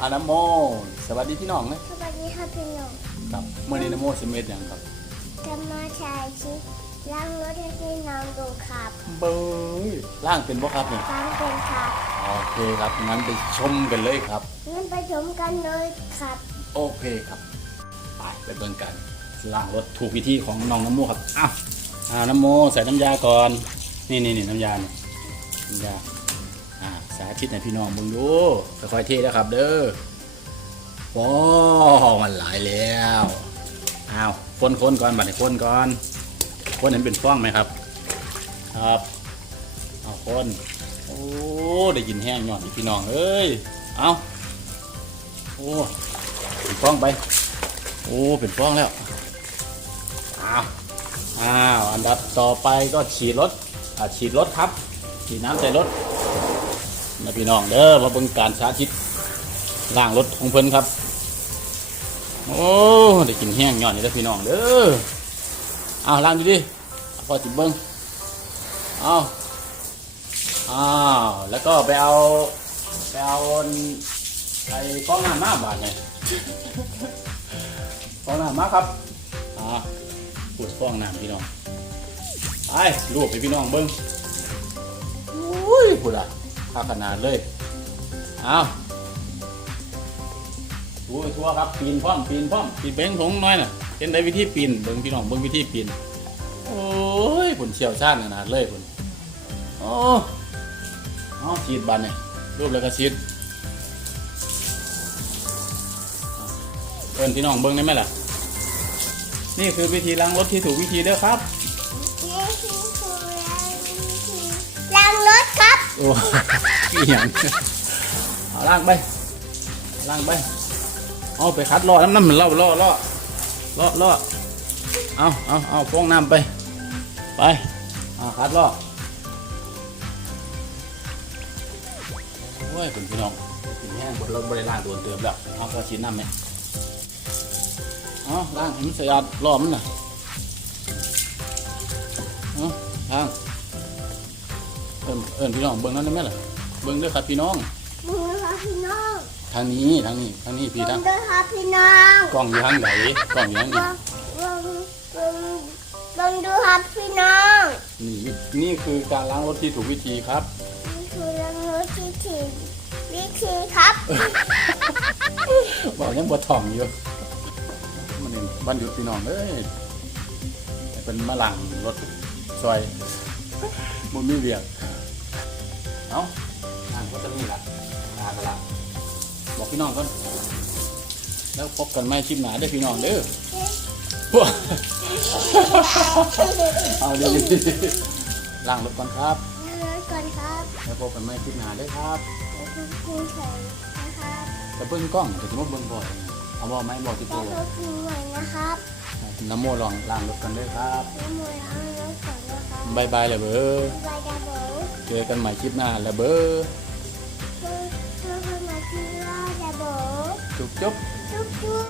อาน้ำโม สวัสดีพี่น้องนะสวัสดีครับพี่น้องครับเมื่อนี้น้ำโมสิเม็ดหยังครับจะมาชายชิดล้างรถให้พี่น้องดูครับเบ้ยล่างเป็นบ่ครับเนี่ยล้างเป็นครับโอเคครับงั้นไปชมกันเลยครับงั้นไปชมกันเลยครับ โอเคครับไปไปเบิ่งกันล้างรถถูกวิธีของน้องน้ำโมครับอ้าวอ่าน้ำโมใส่น้ำยาก่อน นี่นี่นี่น้ำยานี่น้ำยาอ่า สาธิตให้พี่น้องเบิ่งดูค่อยๆเทนะครับ เด้อว้าวมันหลายแล้วอ้าวคนคนๆก่อนบัดนี้คนก่อน คนเห็นเป็นฟ้องไหมครับ ครับเอาคนโอ้ได้ยินแห้งหย่อนพี่น้องเอ้ยเอาโอ้เป็นฟองไป โอ้เป็นฟองแล้วอ้าวอ้าวอันดับต่อไปก็ฉีดรถอ่าฉีดรถครับฉีดน้ำใส่รถ นะพี่น้องเด้อมาเบิ่งการสาธิตล้างรถของเพิ่นครับ โอ้ได้กินแห้งย่อนนี่เด้อพี่น้องเด้อเอาล้างดูดิเอาพอจิบเบิ่งเอาอ้าวแล้วก็ไปเอาไปเอาไอ้ก้องน้ำหน้าบาดไงฟองน้ำมาครับอ่าปวดฟองน้ำพี่น้องไปรูปให้พี่น้องเบิ้งอุ้ยพูดอะ ข้าขนาดเลยเอาดูไปทั่วครับปีนพร้อมปีนพร้อมปีนเบ้งถงน้อยน่ะเห็นได้วิธีปีนเบิ้งพี่น้องเบิ้งวิธีปีนโอ้ยผลเชี่ยวชาญขนาดเลยผลโอ้เอาฉีดบันเนี่ยรูปแล้วก็ฉีดเอินพี่น้องเบิ้งได้ไหมล่ะ นี่คือวิธีล้างรถที่ถูกวิธีเด้อครับนี่คือคือล้างรถครับ โอ้อีหยังเอาล้างไปล้างไป เอาไปคัดล่อน้ำน้ำเหมันล่อล่อล่อล่อล่อเอาเอาเอาฟองน้ำไป ไปเอาคัดล่อโอ้ยคุณพี่น้องกินแห้งบนรถบริล้างโดนเติมแล้วเอาพอชิ้นน้ำไหมเอล้างให้มันสะอาดล่อมันน่ะเอล้าง เอิ้นเอิ้นพี่น้องเบิ่งนั้นได้ไหมล่ะเบิ่งเด้อครับพี่น้องมือครับพี่น้องทางนี้ทางนี้ทางนี้พี่มืทางอด้วยครับพี่น้องกล้องอยู่ทางไหนกล้องอยู่ทางนี้ลองลองลองดูครับพี่น้องนี่นี่คือการล้างรถที่ถูกวิธีครับนี่คือล้างรถที่ถูกวิธีครับบอกยังบ่ท่องอยู่มันเป็นวันหยุดพี่น้องเอ้ยให้เป็นมาล้างรถซอยบ่มีเวียก เอ้าล้างก็จะมีละลากันละบอกพี่น้องก่อนแล้วพบกันใหม่คลิปหน้าเด้อพี่น้องเด้อเอาเดี๋ยวล้างรถก่อนครับล้างรถก่อนครับแล้วพบกันใหม่คลิปหน้าเด้วยครับแล้วก็กินไข่นะครับแต่เบิ้งกล้องแต่จะมาเบิ้งบ่อยเอาบอกไหมบอกที่แล้ตัววก็กินหน่อยนะครับน้ำโมลองล้างรถกันด้วยครับแล้วมือล้างรถก่อนนะครับบายบายเลยเบอร์บายกาโบ เจอกันใหม่คลิปหน้าแล้วเบอร์เพื่อเพื่อมาที่ว่าดาโบจุ๊บจุ๊บ จุ๊บจุ๊บ